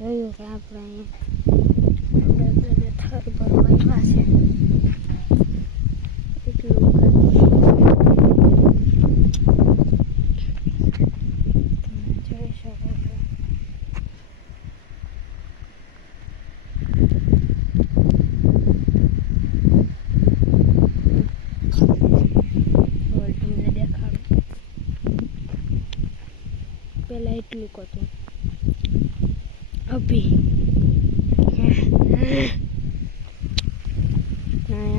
જોયું કે આપણે અહીંયા થર ભરવા આવ્યા છે એટલું તમે જોઈ શકો છો. તમને દેખાડું પેલા એટલું હતું અભી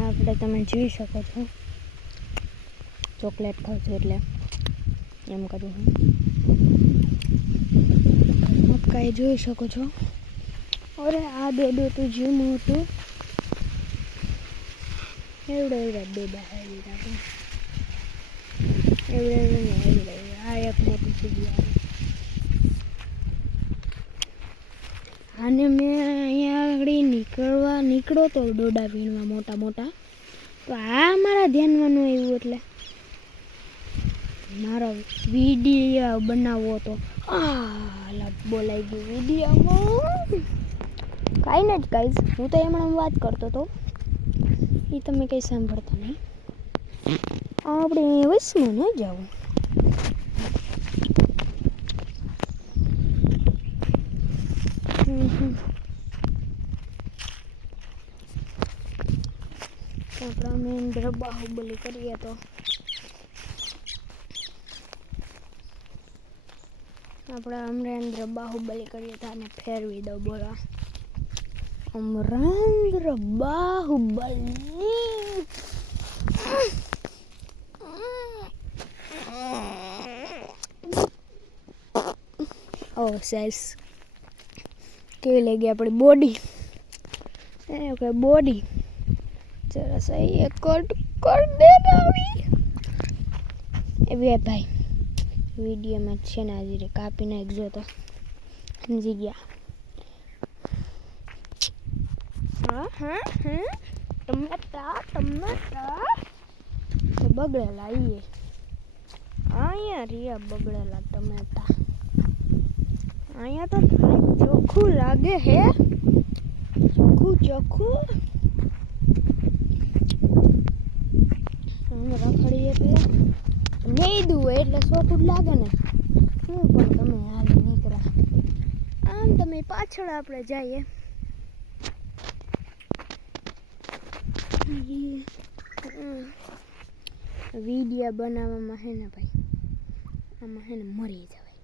આપણે તમે જોઈ શકો છો ચોકલેટ ખાવ છો એટલે એમ કરું હું મક્કાએ જોઈ શકો છો. અરે આ બેડો તો જેમ હતું એવડા બેડા આવી રહ્યા આ એક મોટી જગ્યા. આને મેં અહીંયા આગળ નીકળો તો ડોડા વીણવા મોટા મોટા તો આ મારા ધ્યાનમાં ન આવ્યું એટલે મારો વિડીયો બનાવવો તો બોલાઈ ગયું વિડીયોમાં કાંઈ ને જ ગાઈઝ હું તો એમણે વાત કરતો હતો એ તમે કંઈ સાંભળતા નહીં. આપણે વસમાં ન જવું આપણા મહેન્દ્ર બાહુબલી કરીએ તો આપણા અમરેન્દ્ર બાહુબલી કરીએ તો આને ફેરવી દો. બોલા અમરેન્દ્ર બાહુબલી ઓ સાઈઝ કેવી લાગી આપણી બોડી ઓકે બોડી જરા સહી એક કટ કર દે આવી એવી ભાઈ વિડીયોમાં છે ને આજે કાપી નાખજો તો સમજી ગયા. હા ટમેટા તો બગડેલા અહીંયા રહ્યા બગડેલા ટમેટા અહીંયા તો ચોખ્ખું લાગે હે ચોખ્ખું રખડી એટલે નહીં દઉં એટલે ચોખ્ખું લાગે ને શું પણ તમે હાલ નીકળ્યા આમ તમે પાછળ આપણે જઈએ વિડીયો બનાવવામાં હે ને ભાઈ આમાં હે ને મરી જવાય.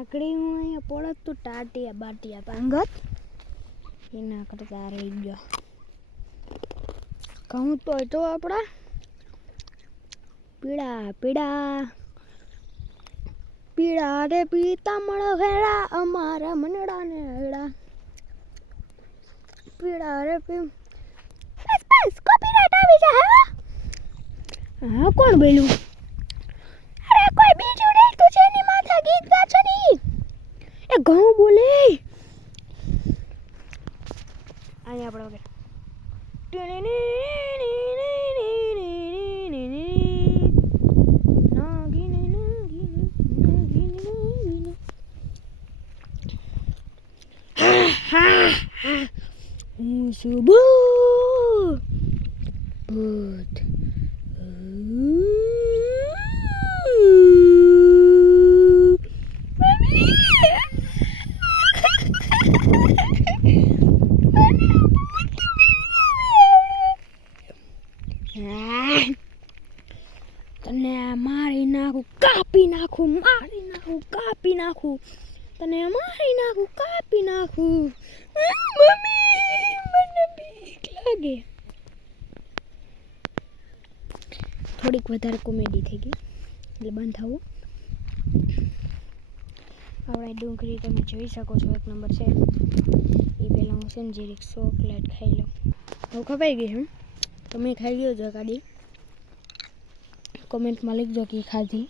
આકડી હું અહીંયા પડત તો ટાટિયા બાટિયા પાંગત એના કરતા રહી ગયો કહું તો આપણા પીળા રે પીતામળ વેળા અમારા મનડા ને હેડા પીળા રે બસ કોપીરાઈટ આવી જાય. હા કોણ બોલ્યું? અરે કોઈ બીજું નહીં તું છે ની માથા ગીત ગાછો ની એ ઘઉં બોલે અહીંયા આપણે વગર હું છું ભૂત તને મારી નાખું કાપી નાખું તને મારી નાખું કાપી નાખું. મમ્મી મને બીક લાગે. થોડીક વધારે કોમેડી થઈ ગઈ એટલે બંધ થવું. આપણે ડુંગળી તમે જોઈ શકો છો 1 નંબર છે. એ પહેલાં હું છે ને જીરીક ચોકલેટ ખાઈ લઉં. હું ખપાઈ ગઈ હું તમે ખાઈ લ્યો છો ગાડી કોમેન્ટમાં લખજો કે ખાધી.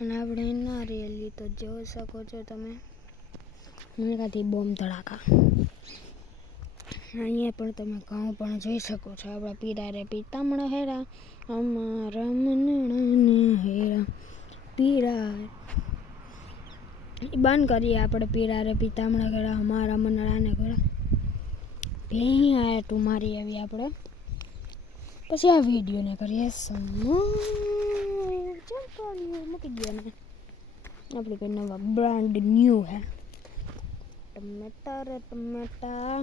અને આપણે ના રેલી તો જોઈ શકો છો તમે મેં ખાધી બોમ્બ ધડાકા અહીંયા પણ તમે ઘઉં પણ જોઈ શકો છો. આપણા પીરા રે પિતામણ હેરા અમારા મનણા હેરા પીરા બંધ કરીએ આપણે. પીરા રે પિતામણ હેરા અમારા મનડાને ઘેરા ભેહી આયા તું મારી આવી આપણે. પછી આ વિડીયોને કરીએ મૂકી દો ને આપણે કોઈ નવા બ્રાન્ડ ન્યૂ હે ટમેટા રે ટમેટા.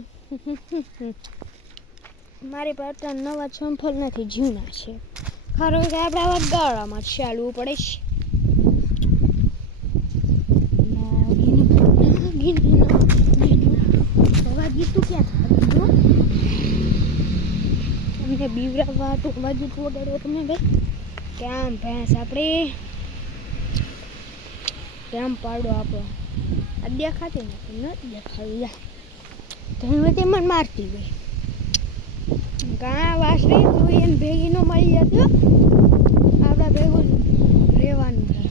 મારી પાસે નવા ચંપલ નથી, જૂના છે. ખરું કે આપણે આવા ગાળામાં ચાલવું પડે છે. ગીતું ક્યાં અમને બીવરાવા તો ગીત વગાડો તમે ભાઈ. કેમ ભેંસ આપણે કેમ પાડો આપણો આ દેખાતી નથી દેખાડ્યું ધણી તે મને મારતી ગઈ. ઘણા વાસળી તું એમ ભેગી નો મળી જતો. આપણા ભેગું રહેવાનું છે.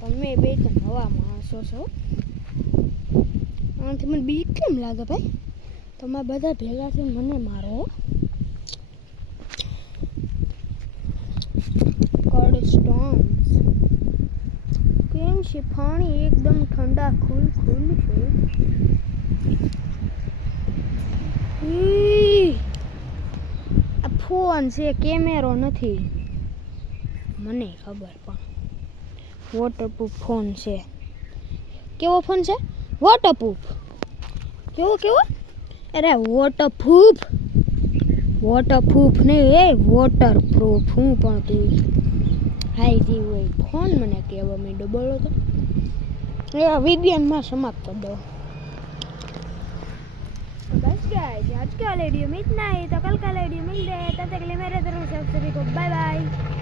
તમે બે તો નવા માણસો છો. આનાથી મને બીક કેમ લાગે ભાઈ? તમે બધા ભેગા થઈને મને મારો. કોલ્ડ સ્ટોન્સ કેમ છે? પાણી એકદમ ઠંડા ખુલ છે. આ ફોન છે, કેમેરો નથી. મને ખબર પણ વોટરપ્રૂફ ફોન છે. કેવો ફોન છે? વોટરપ્રૂફ. કેવો? અરે વોટરપ્રૂફ નહીં એ વોટરપ્રૂફ. હું પણ તું હાઈ જી હોય ફોન મને કહેવા માંડ્યો. બોલો તો એવા વિજ્ઞાનમાં સમાપ્ત कर दो. तो बस गाइस आज का वीडियो में इतना ही. तो कल का वीडियो मिलते हैं. तब तक के लिए मेरे तरफ से सभी को बाय बाय.